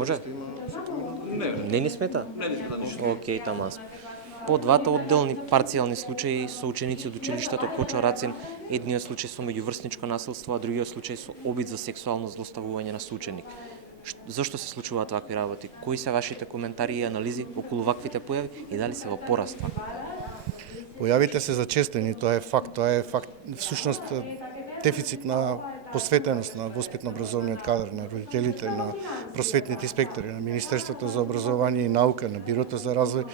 Може? Не ни смета? Не ни смета ништо. Океј, таман. По двата одделни парцијални случаи со ученици од училиштето Кочо Рацин, едниот случај со меѓуврсничко насилство, а другиот случај со обид за сексуално злоставување на соученик. Зошто се случуваат вакви работи? Кои се вашите коментари и анализи околу ваквите појави и дали се во пораст? Појавите се зачестени, тоа е факт. Тоа е факт, всушност дефицит на посветеност на воспитно-образовниот кадар, на родителите, на просветните инспектори, на Министерството за образование и наука, на Бирото за развој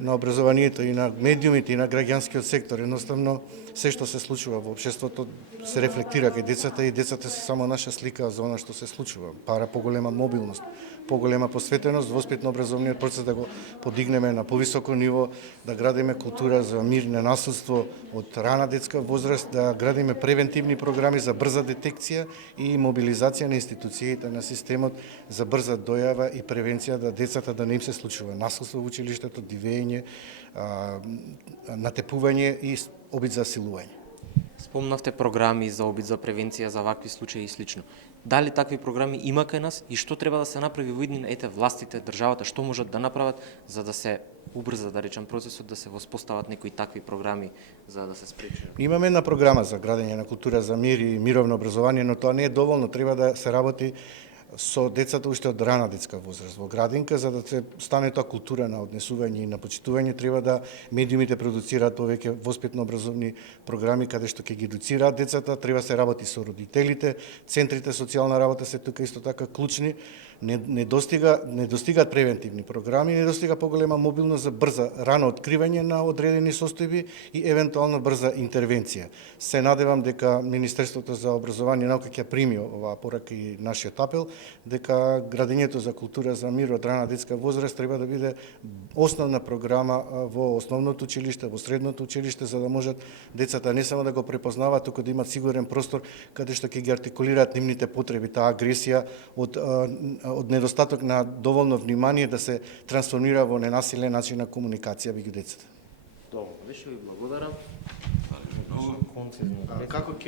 на образованието и на медиумите и на граѓанскиот сектор. Едноставно, се што се случува во општеството се рефлектира кај децата и децата се само наша слика за она што се случува. Пара поголема мобилност, поголема посветеност, воспитно-образовниот процес да го подигнеме на повисоко ниво, да градиме култура за мир, ненасилство од рана детска возраст, да градиме превентивни програми за брза детекција и мобилизација на институциите на системот за брза дојава и превенција да децата да не им се случува насилство во училиштето, дивење, натепување и обид за силување. Спомнавте програми за обид за превенција за вакви случаи и слично. Дали такви програми има кај нас и што треба да се направи во иднина, властите, државата, што можат да направат за да се убрза, да речем, процесот, да се воспостават некои такви програми за да се спречи? Имаме една програма за градење на култура за мир и мировно образование, но тоа не е доволно, треба да се работи со децата уште од рана детска возраст во градинка, за да се стане тоа култура на однесување и на почитување, треба да медиумите продуцираат повеќе воспитно-образовни програми каде што ќе ги едуцираат децата, треба се работи со родителите, центрите социјална работа се тука исто така клучни. Не достигаат превентивни програми, не достига поголема мобилност за брза рано откривање на одредени состојби и евентуално брза интервенција. Се надевам дека Министерството за образование и наука ќе прими оваа порака и нашиот апел, дека градењето за култура за мир од рана детска возраст треба да биде основна програма во основното училиште, во средното училиште, за да можат децата не само да го препознаваат, туку да имат сигурен простор каде што ќе ги артикулираат нивните потреби, таа агресија од недостаток на доволно внимание да се трансформира во ненасилен начин на комуникација меѓу децата. Добро, више ви благодарам. Како